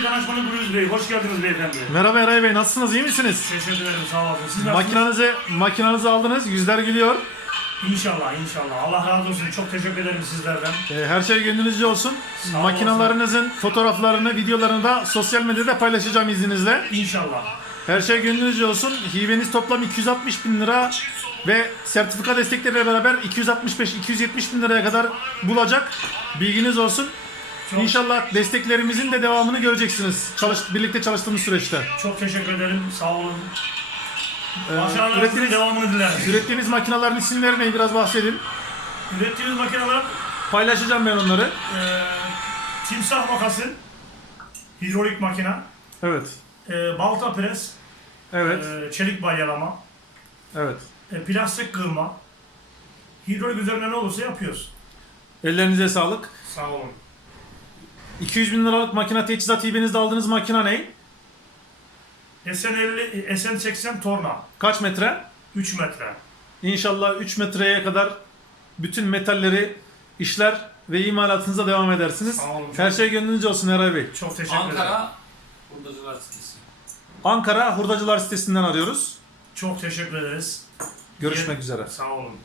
Teknik danışmanı Gürüz Bey. Hoş geldiniz beyefendi. Merhaba Eray Bey nasılsınız iyi misiniz? Teşekkür ederim sağ olun. Siz nasılsınız? Makinanızı, makinanızı aldınız yüzler gülüyor. İnşallah inşallah. Allah razı olsun. Çok teşekkür ederim sizlerden. Ee, her şey gönlünüzce olsun. Sağ olun. Makinalarınızın fotoğraflarını, videolarını da sosyal medyada paylaşacağım izninizle. İnşallah. Her şey gönlünüzce olsun. Hibeniz toplam 260 bin lira ve sertifika destekleriyle beraber 265-270 bin liraya kadar bulacak. Bilginiz olsun. Çok- İnşallah desteklerimizin de devamını göreceksiniz. Çalış, birlikte çalıştığımız süreçte. Çok teşekkür ederim. Sağ olun. Ee, Başarılarınızın ürettiğiniz, devamını dileriz. ürettiğiniz makinaların isimleri ne? Biraz bahsedin. Ürettiğimiz makineler Paylaşacağım ben onları. e, timsah makası, hidrolik makina, Evet. e, balta pres, Evet. e, çelik balyalama, Evet. e, plastik kırma. Hidrolik üzerine ne olursa yapıyoruz. Ellerinize sağlık. Sağ olun. 200 bin liralık makine teçhizat hibenizde aldığınız makine ne? SN50, SN80 torna. Kaç metre? 3 metre. İnşallah 3 metreye kadar bütün metalleri işler ve imalatınıza devam edersiniz. Sağ olun. Her şey gönlünüzce olsun Eray Bey. Çok teşekkür ederim. Ankara Hurdacılar Sitesi. Ankara Hurdacılar sitesinden arıyoruz. Çok teşekkür ederiz. Görüşmek üzere. Sağ olun.